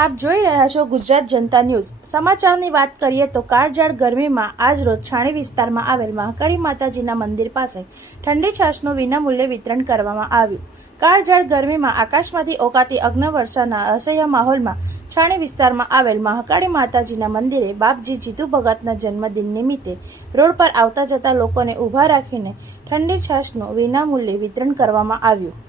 આપ જોઈ રહ્યા છો ગુજરાત જનતા ન્યૂઝ। સમાચારની વાત કરીએ તો કાળઝાળ ગરમીમાં આજ રોજ છાણી વિસ્તારમાં આવેલ મહાકાળી માતાજીના મંદિર પાસે ઠંડી છાશનું વિનામૂલ્યે વિતરણ કરવામાં આવ્યું। કાળઝાળ ગરમીમાં આકાશમાંથી ઓકાતી અગ્નિવર્ષાના અસહ્ય માહોલમાં છાણી વિસ્તારમાં આવેલ મહાકાળી માતાજીના મંદિરે બાપજી જીતુ ભગતના જન્મદિન નિમિત્તે રોડ પર આવતા જતા લોકોને ઊભા રાખીને ઠંડી છાશનું વિનામૂલ્યે વિતરણ કરવામાં આવ્યું।